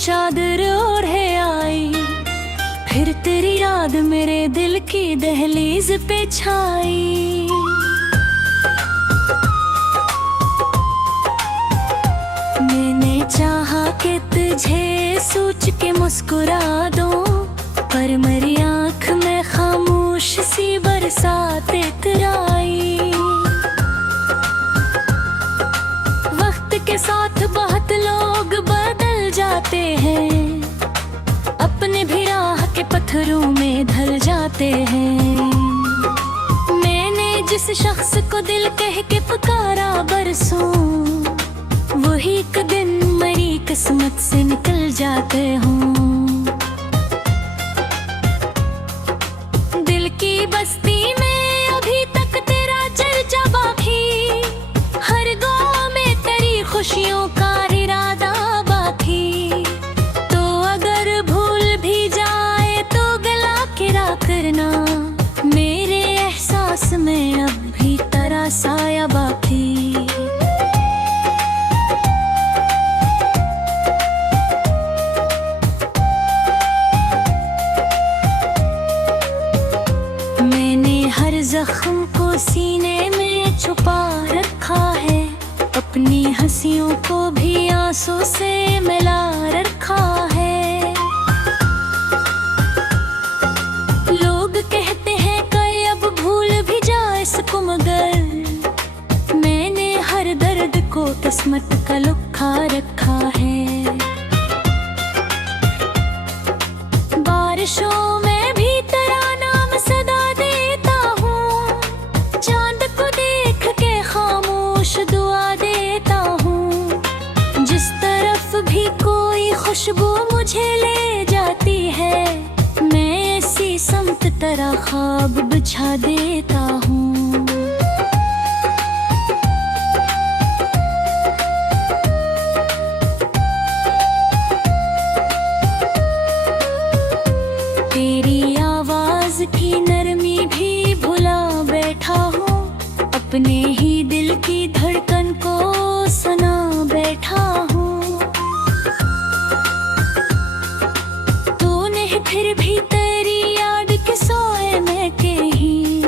चादर ओढ़े आई, फिर तेरी याद मेरे दिल की दहलीज पे छाई। मैंने चाहा कि तुझे सोच के मुस्कुरा दूं, पर मेरी आँख में खामोश सी बरसात इतराई। वक्त के साथ बहुत लोग बदल जाते हैं, अपने भी राह के पत्थरों में ढल जाते हैं। मैंने जिस शख्स को दिल कह के पुकारा बरसों, वही एक दिन मेरी किस्मत से निकल जाते हों। दिल की बस्ती में अभी तक तेरा चर्चा बाकी, हर गाँव में तेरी खुशियों का इरादा बाकी। तो अगर भूल भी जाए तो गला किरा करना, मेरे एहसास में अब भी तेरा साया बाकी। जख्म को सीने में छुपा रखा है, अपनी हंसियों को भी आंसू से मिला रखा है। लोग कहते हैं कि अब भूल भी जाए इसको, मगर मैंने हर दर्द को किस्मत का लुक्खा रखा है। बारिशों में भी तेरा नाम सदा दुआ देता हूँ, जिस तरफ भी कोई खुशबू मुझे ले जाती है, मैं ऐसी समत तेरा ख्वाब बिछा देता हूँ। तेरी आवाज की नरमी भी भुला बैठा हूँ, अपने ही दिल की धड़कन को सुना बैठा हूँ। तूने फिर भी तेरी याद के सोए में के ही,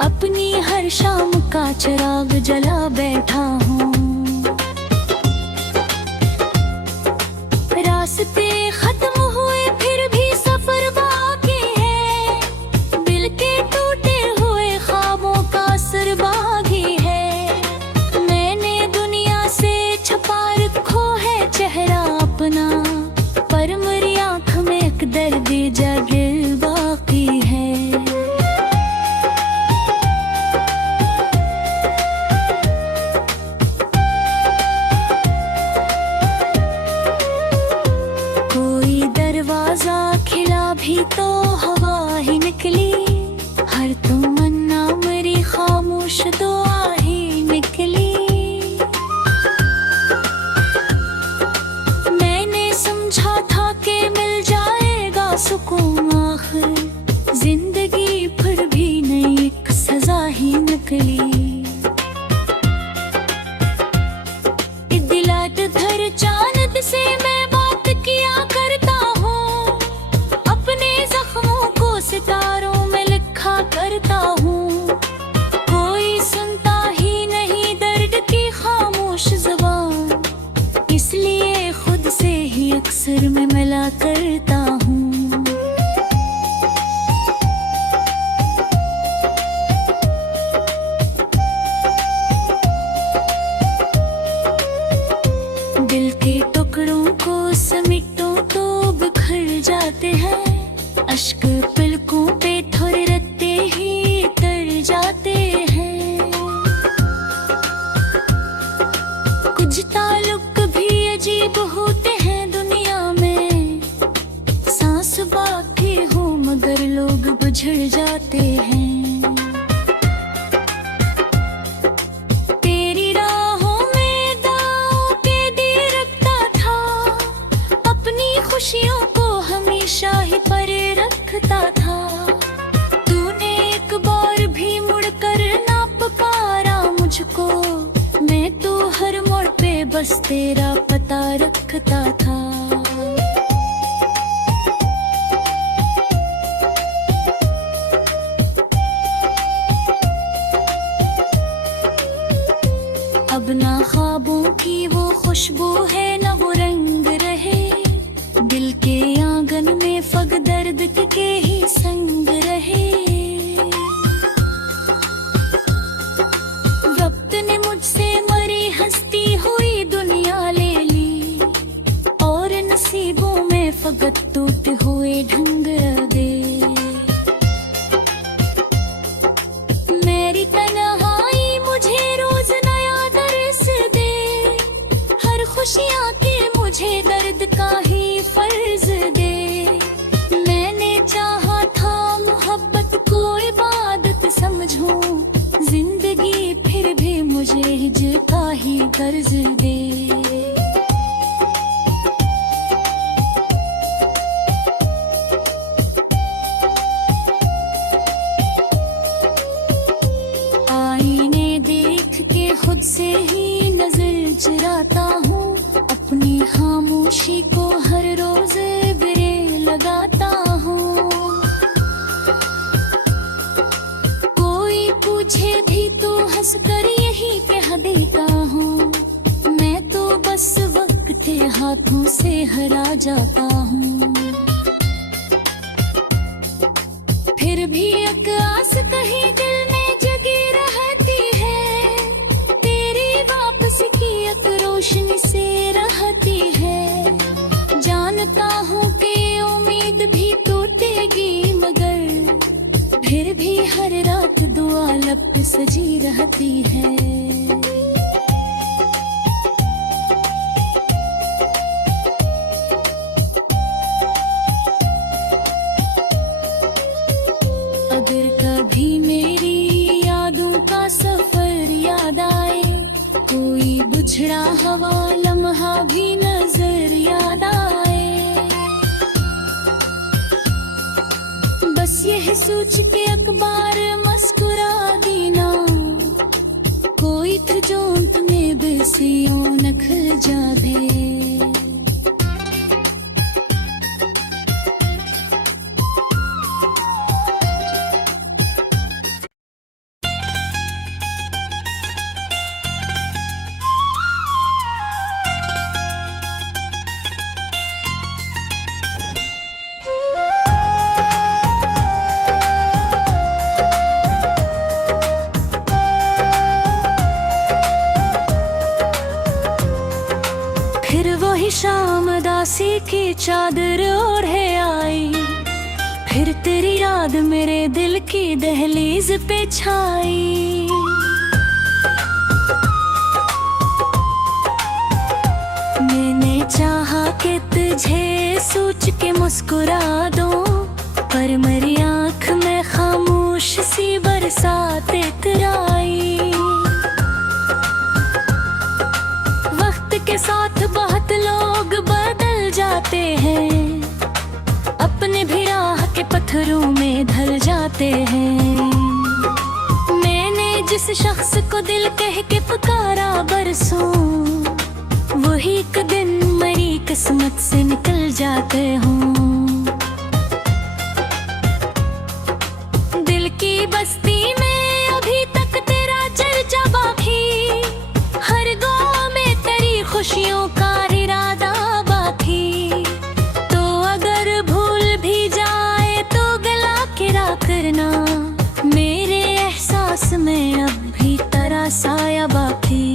अपनी हर शाम का चिराग जला बैठा हूँ। रास्ते खत्म हुए फिर भी सफर बाकी है, दिल के टूटे हुए ख्वाबों का असर बाकी है। मैंने दुनिया से छुपा रखो है चेहरा अपना, पर मेरी आँख में एक दर्द जागिर बाकी है। कोई दरवाजा खिला भी तो हवा ही निकली, हर तमन्ना मेरी खामोश दुआ ही निकली। मैंने समझा था कि मिल जाएगा सुकून, आखिर जिंदगी फिर भी नहीं एक सजा ही निकली। दिलात धर चांद से मैं बात किया करता हूँ, अपने जख्मों को सितारों में लिखा करता हूँ। कोई सुनता ही नहीं दर्द की खामोश ज़ुबान, इसलिए खुद से ही अक्सर मैं मिला करता हूँ। दिल के टुकड़ों को समेटो तो बिखर जाते हैं, अश्क पलकों पे थोड़े रखते ही तर जाते हैं। कुछ ताल्लुक भी अजीब होते हैं दुनिया में, सांस बाकी हो मगर लोग बुझड़ जाते हैं। तेरी राहों में दांव के दिए रखता था, अपनी खुशियों को हमेशा ही परे रखता था। तूने एक बार भी मुड़कर ना पुकारा मुझको, मैं तो हर मोड़ पे बस तेरा पता रखता था। अब ना ख्वाबों की वो खुशबू है न वो रंग रहे, दिल के आंगन में फग दर्द के ही संग रहे। वक्त ने मुझसे मरी हंसती हुई दुनिया ले ली, और नसीबों में फगत टूटे हुए ढंग दे। मेरी तन्हाई मुझे रोज नया दर्स दे, हर खुशियाँ के मुझे दर्द का ही फर्ज दे। मैंने चाहा था मोहब्बत को इबादत समझूं, जिंदगी फिर भी मुझे हिज्र का ही कर्ज दे। आईने देख के खुद से ही नजर चुराता हूँ, अपनी खामोशी को हर रोज बिरे लगाता हूँ। कोई पूछे भी तो हंस कर यही कह देता हूँ, मैं तो बस वक्त के हाथों से हरा जाता हूँ। फिर भी एक आस कहीं दिल में जगी रहती है, तेरी वापसी की एक रोशनी से रहती है। जानता हूँ कि उम्मीद भी टूटेगी, मगर फिर भी हर रात दुआ लब पे सजी रहती है। अगर कभी मेरी यादों का सफर याद आए, कोई बुझड़ा हवा लम्हा भी नजर याद आए, बस यह सोच के अखबार मुस्कुरा देना, कोई तो जो तुम्हें बसियों नख जावे। फिर वही शाम दासी की चादर ओढ़े आई, फिर तेरी याद मेरे दिल की दहलीज पे छाई। मैंने चाहा कि तुझे सोच के मुस्कुरा दूं, पर मेरी आँख में खामोश सी बरसात इतराई। वक्त के साथ बहुत लोग बदल जाते हैं, अपने भी राह के पत्थरों में ढल जाते हैं। मैंने जिस शख्स को दिल कह के पुकारा बरसों, वही एक दिन मेरी किस्मत से निकल जाते हों। दिल की बस्ती में अभी तक तेरा चर्चा बाकी, हर गाँव में तेरी खुशियों का इरादा बाकी। तो अगर भूल भी जाए तो गला किरा करना, मेरे एहसास में अब भी तेरा साया बाकी।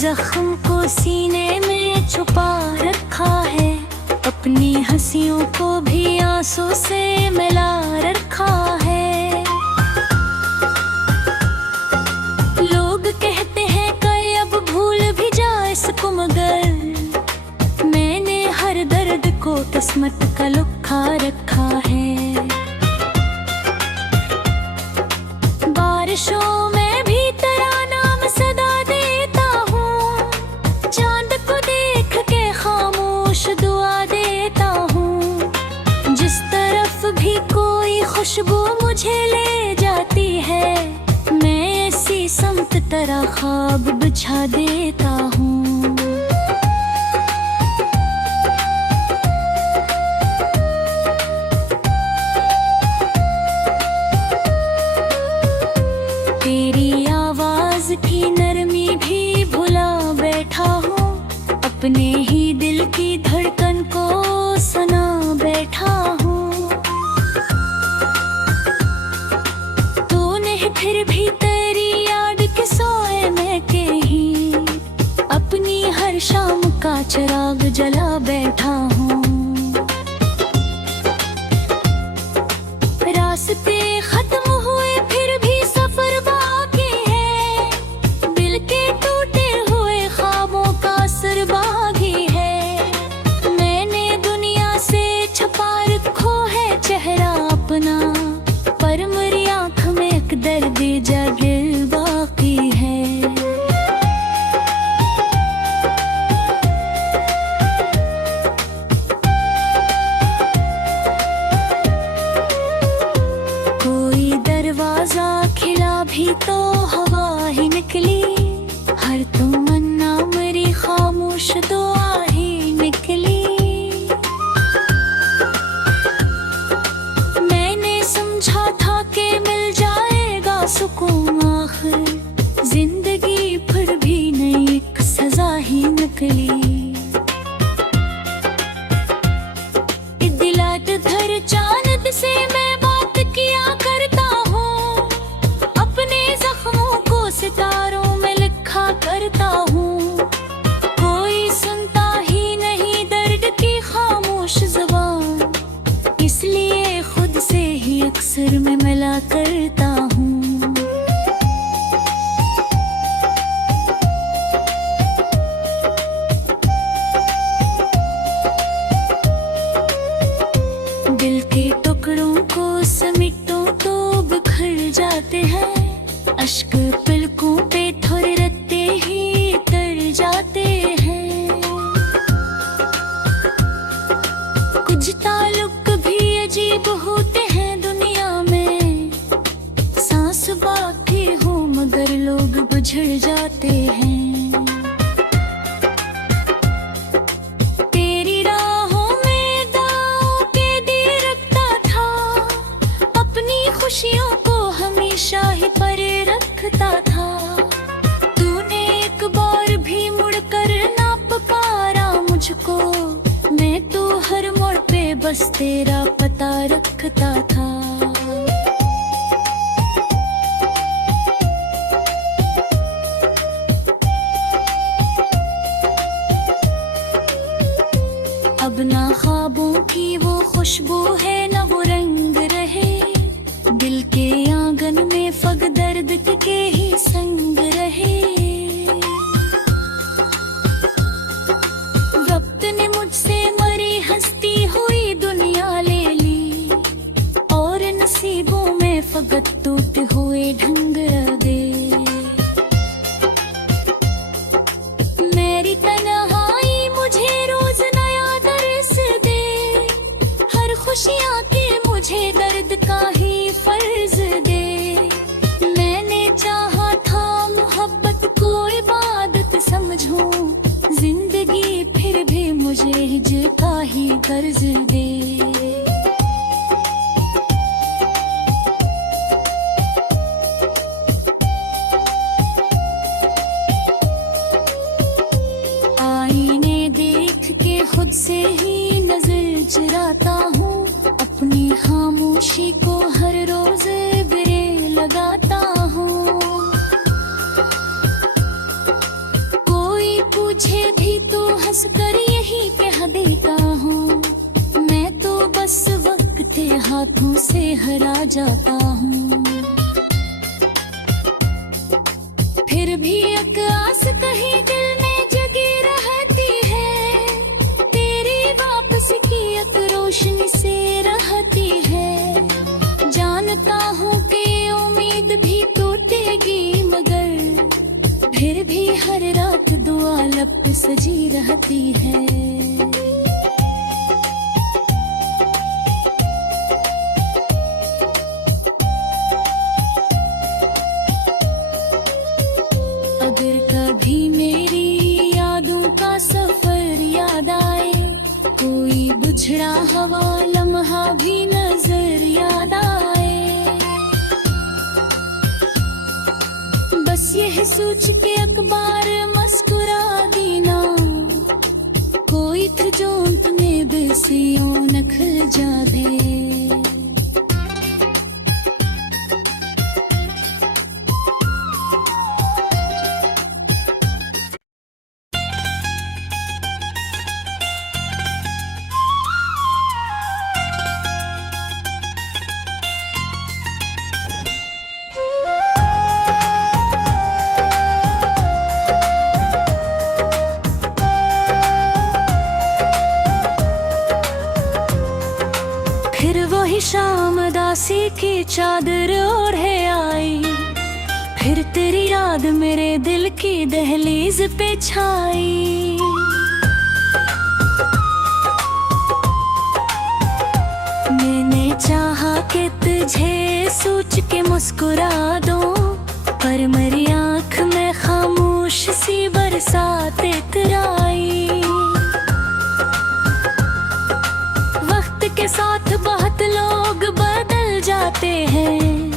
जख्म को सीने में छुपा रखा है, अपनी हंसियों को भी आंसू से मिला रखा है। लोग कहते हैं कि अब भूल भी जाए इसको, मगर मैंने हर दर्द को किस्मत का लुक्खा रखा है। बारिशों में भी तेरा नाम सदा देता हूँ, चांद को देख के खामोश दुआ देता हूँ। जिस तरफ भी कोई खुशबू मुझे ले जाती है, मैं ऐसी समत तेरा ख्वाब बिछा देता हूँ। अपने ही दिल की धड़कन को सुना बैठा हूँ। तूने फिर भी तेरी याद के सोए मैं के ही अपनी हर शाम का चिराग जला बैठा हूँ। रास्ते खत्म हुए फिर भी सफर बाकी है, दिल के टूटे हुए ख्वाबों का असर बाकी है। मैंने दुनिया से छुपा रखो है चेहरा अपना, पर मेरी आँख में एक दर्द जागिर बाकी है। दरवाजा खिला भी तो हवा ही निकली, हर तमन्ना मेरी खामोश दुआ ही निकली। मैंने समझा था कि मिल जाएगा सुकून, आखिर जिंदगी फिर भी नहीं एक सजा ही निकली। दिलात धर चांद से मैं बात किया करता हूँ, अपने जख्मों को सितारों में लिखा करता हूँ। कोई सुनता ही नहीं दर्द की खामोश ज़ुबान, इसलिए खुद से ही अक्सर मैं मिला करता हूँ। दिल के टुकड़ों को समेटो तो बिखर जाते हैं, अश्क पलकों पे थोड़े रखते ही तर जाते हैं। कुछ ताल्लुक भी अजीब होते हैं दुनिया में, सांस बाकी हो मगर लोग बुझड़ जाते हैं। तेरी राहों में दांव के दिए रखता था, अपनी खुशियों को हमेशा ही परे रखता था। तूने एक बार भी मुड़कर ना पुकारा मुझको, मैं तो हर मोड़ पे बस तेरा पता रखता था। अब ना ख्वाबों की वो खुशबू है ना वो रंग रहे, दिल के आंगन में फग दर्द के ही संग रहे। वक्त ने मुझसे मरी हंसती हुई दुनिया ले ली, और नसीबों में फगत टूटे हुए ढंग रहे। मेरी तन्हाई मुझे रोज नया दर्स दे, हर खुशियाँ के मुझे दर्द का ही फर्ज दे। मैंने चाहा था मोहब्बत को इबादत समझूं, जिंदगी फिर भी मुझे हिज्र का ही कर्ज दे। आईने देख के खुद से ही नजर चुराता हूँ, अपनी खामोशी को हर रोज बिरे लगाता हूँ। कोई पूछे भी तो हंस कर यही कह देता हूँ, मैं तो बस वक्त के हाथों से हरा जाता हूँ। फिर भी एक आस कहीं दिल में जगी रहती है, तेरी वापसी की एक रोशनी से रहती है। जानता हूँ कि उम्मीद भी टूटेगी मगर फिर भी हर रात दुआ लब पे सजी रहती है। अगर कभी मेरी यादों का सफर याद आए, कोई बुझड़ा हवा लम्हा भी नजर याद आए, बस यह सोच के अखबार मुस्कुरा देना, जागे। फिर वही शाम दासी की चादर ओढ़े आई, फिर तेरी याद मेरे दिल की दहलीज पे छाई। मैंने चाहा कि तुझे सोच के मुस्कुरा दूं, पर मेरी आँख में खामोश सी बरसात इतराई। वक्त के साथ बहुत लोग बदल जाते हैं,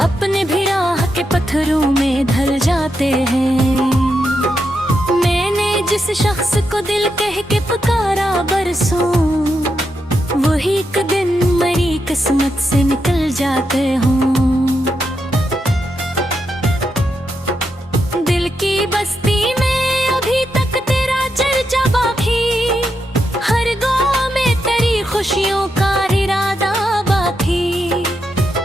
अपने भी राह के पत्थरों में ढल जाते हैं। मैंने जिस शख्स को दिल कह के पुकारा बरसों, वही एक दिन मेरी किस्मत से निकल जाते हों। दिल की बस्ती में अभी तक तेरा चर्चा बाकी, हर गाँव में तेरी खुशियों का इरादा बाकी।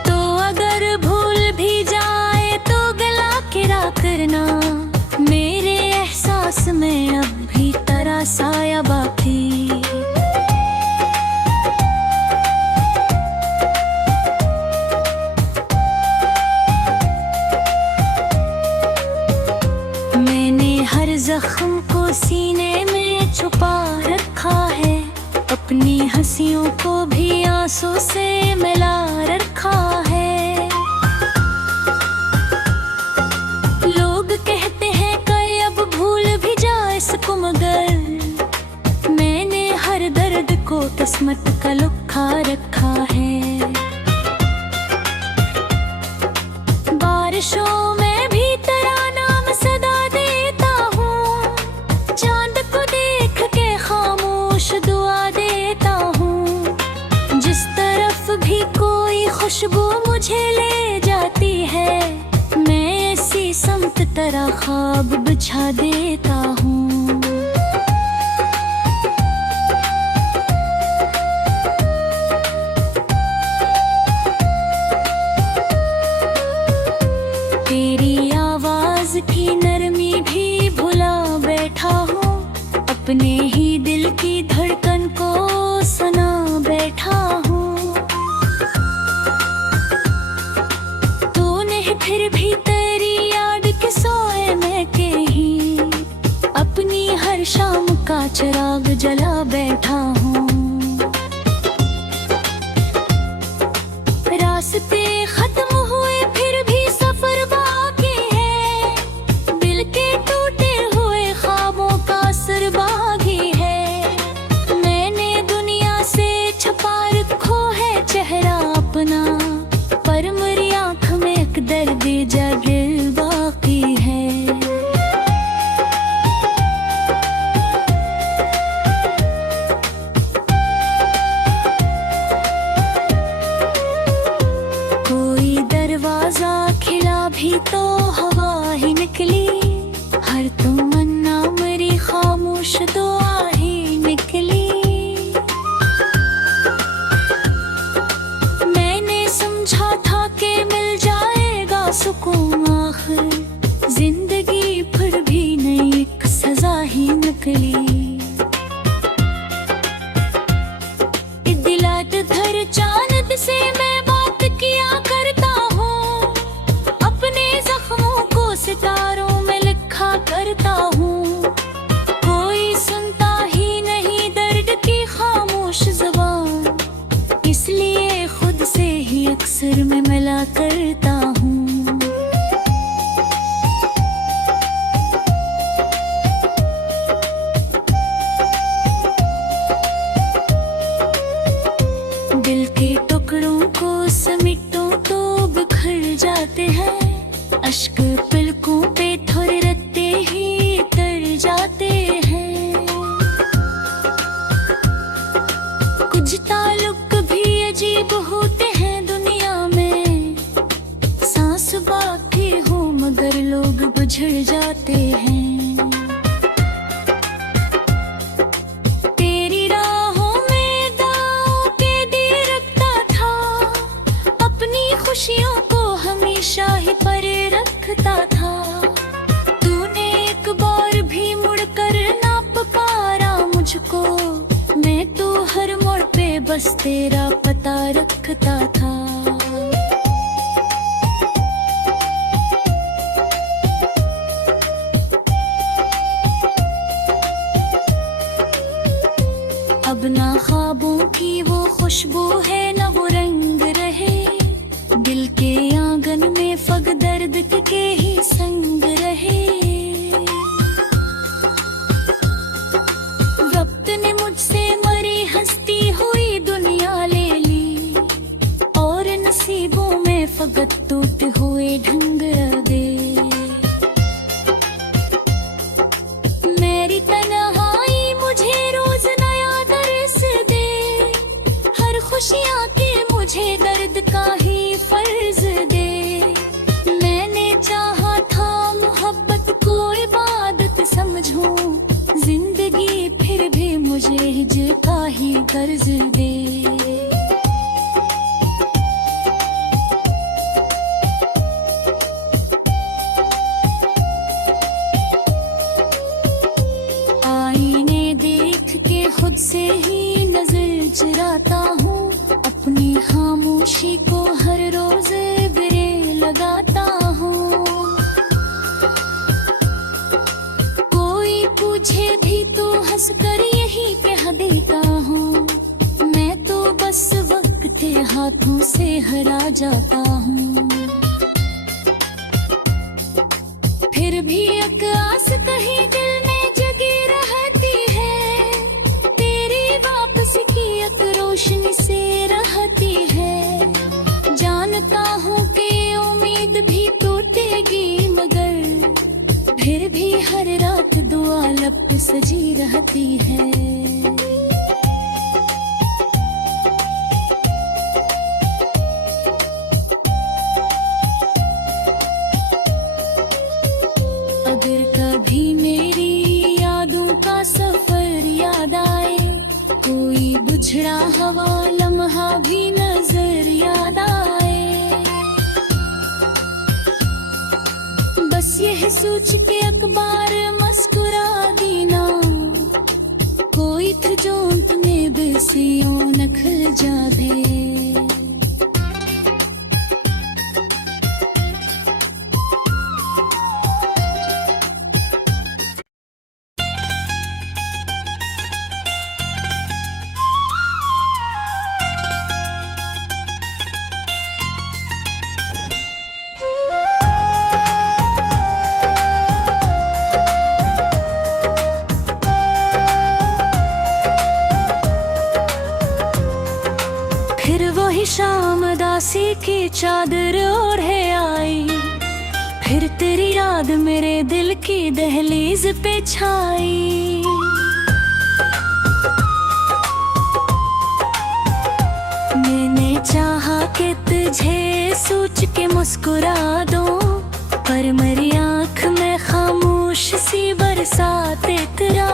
तो अगर भूल भी जाए तो गला किरा करना, मेरे एहसास में अब भी तेरा साया बाकी। जख्म को सीने में छुपा रखा है, अपनी हंसियों को भी आंसू से मिला रखा है। लोग कहते हैं कि अब भूल भी जाए इसको, मगर मैंने हर दर्द को किस्मत का लुक्खा रखा है। बारिशों में भी तेरा नाम सदा देता हूँ, चांद को देख के खामोश दुआ देता हूँ। जिस तरफ भी कोई खुशबू मुझे ले जाती है, मैं ऐसी समत तेरा ख्वाब बिछा देता हूँ। तेरी आवाज की नरमी भी भुला बैठा हूँ, अपने ही दिल की धड़कन को सुना बैठा हूँ। तूने फिर भी तेरी याद के सोए में के ही, अपनी हर शाम का चिराग जला बैठा हूँ। रास्ते खत्म हुए फिर भी सफर बाकी है, दिल के टूटे हुए ख्वाबों का असर बाकी है। मैंने दुनिया से छुपा रखो है चेहरा अपना, पर मेरी आँख में एक दर्द जागिर बाकी है। कोई दरवाजा खिला भी तो हवा ही निकली, हर तमन्ना मेरी खामोश दुआ ही निकली। मैंने समझा था कि मिल जाएगा सुकून, आखिर जिंदगी फिर भी नहीं एक सजा ही निकली। दिलात धर चांद से मैं बात किया करता हूँ, अपने जख्मों को सितारों में लिखा करता हूँ। कोई सुनता बस तेरा पता रखता था। अब ना ख्वाबों की वो खुशबू है ना वो रंग रहे, दिल के आंगन में फग दर्द के ही संग रहे। वक्त ने मुझसे मरी हंसती हुई दुनिया ले ली, और नसीबों में फगत टूटे हुए ढंग दे। मेरी तन्हाई मुझे रोज नया दर्स दे, हर खुशियाँ के मुझे दर्द का ही फर्ज दे। मैंने चाहा था मोहब्बत को इबादत समझूं, जिंदगी फिर भी मुझे हिज्र का ही कर्ज दे। आईने देख के खुद से ही नजर चुराता हूँ, अपनी खामोशी को हर रोज बिरे लगाता हूँ। कोई पूछे भी तो हंस कर यही कह देता हूँ, मैं तो बस वक्त के हाथों से हरा जाता हूँ। फिर भी एक आस कहीं दिल में जगी रहती है, तेरी वापसी की एक रोशनी से रहती है। जानता हूँ कि उम्मीद भी टूटेगी, मगर फिर भी हर रात दुआ लब पे सजी रहती है। अगर कभी मेरी यादों का सफर याद आए, कोई बुझड़ा हवा लम्हा भी नजर याद आए, बस यह सोच के अखबार मुस्कुरा देना, कोई था जो तुम्हें बसियों नखल जा दे। फिर वही शाम दासी की चादर ओढ़े आई, फिर तेरी याद मेरे दिल की दहलीज पे छाई। मैंने चाहा कि तुझे सोच के मुस्कुरा दूं, पर मेरी आँख में खामोश सी बरसात इतरा